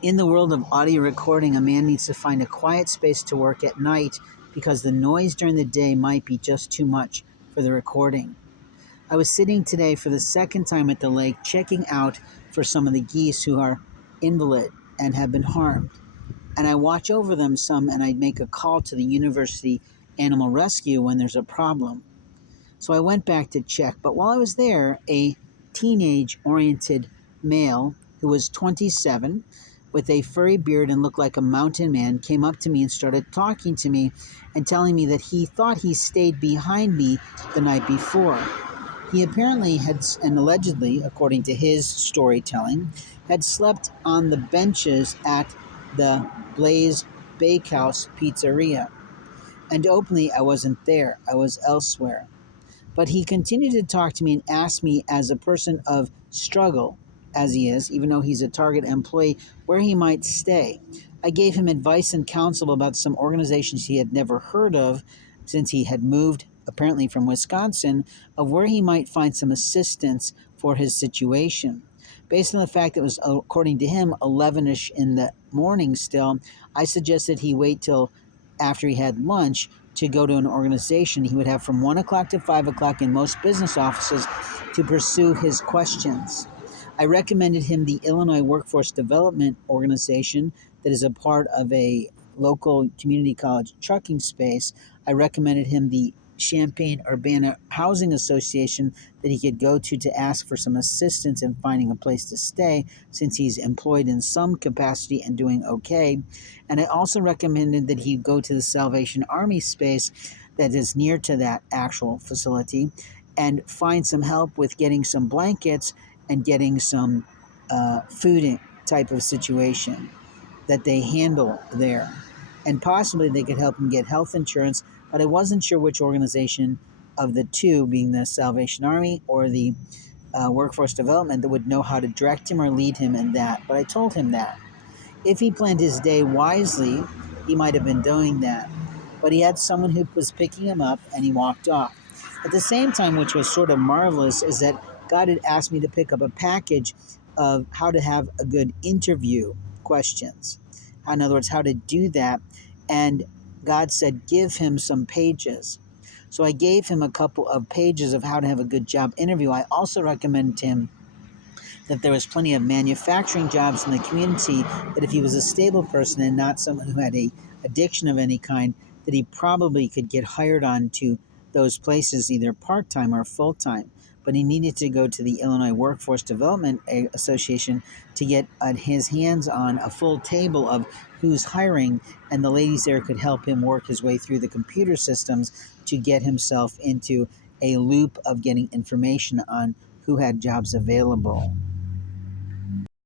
In the world of audio recording, a man needs to find a quiet space to work at night because the noise during the day might be just too much for the recording. I was sitting today for the second time at the lake checking out for some of the geese who are invalid and have been harmed. And I watch over them some and I make a call to the university animal rescue when there's a problem. So I went back to check, but while I was there, a teenage-oriented male who was 27 with a furry beard and looked like a mountain man came up to me and started talking to me and telling me that he thought he stayed behind me the night before. He apparently had, and allegedly, according to his storytelling, had slept on the benches at the Blaze Bakehouse Pizzeria. And openly, I wasn't there. I was elsewhere. But he continued to talk to me and ask me, as a person of struggle, as he is, even though he's a Target employee, where he might stay. I gave him advice and counsel about some organizations he had never heard of since he had moved, apparently from Wisconsin, of where he might find some assistance for his situation. Based on the fact that it was, according to him, 11ish in the morning still, I suggested he wait till after he had lunch to go to an organization he would have from 1 o'clock to 5 o'clock in most business offices to pursue his questions. I recommended him the Illinois Workforce Development Organization that is a part of a local community college trucking space. I recommended him the Champaign-Urbana Housing Association that he could go to ask for some assistance in finding a place to stay since he's employed in some capacity and doing okay. And I also recommended that he go to the Salvation Army space that is near to that actual facility and find some help with getting some blankets and getting some food type of situation that they handle there. And possibly they could help him get health insurance, but I wasn't sure which organization of the two, being the Salvation Army or the Workforce Development, that would know how to direct him or lead him in that. But I told him that if he planned his day wisely, he might have been doing that. But he had someone who was picking him up and he walked off. At the same time, which was sort of marvelous, is that God had asked me to pick up a package of how to have a good interview questions. In other words, how to do that. And God said, give him some pages. So I gave him a couple of pages of how to have a good job interview. I also recommended to him that there was plenty of manufacturing jobs in the community, that if he was a stable person and not someone who had a addiction of any kind, that he probably could get hired on to those places either part-time or full-time. But he needed to go to the Illinois Workforce Development Association to get his hands on a full table of who's hiring, and the ladies there could help him work his way through the computer systems to get himself into a loop of getting information on who had jobs available.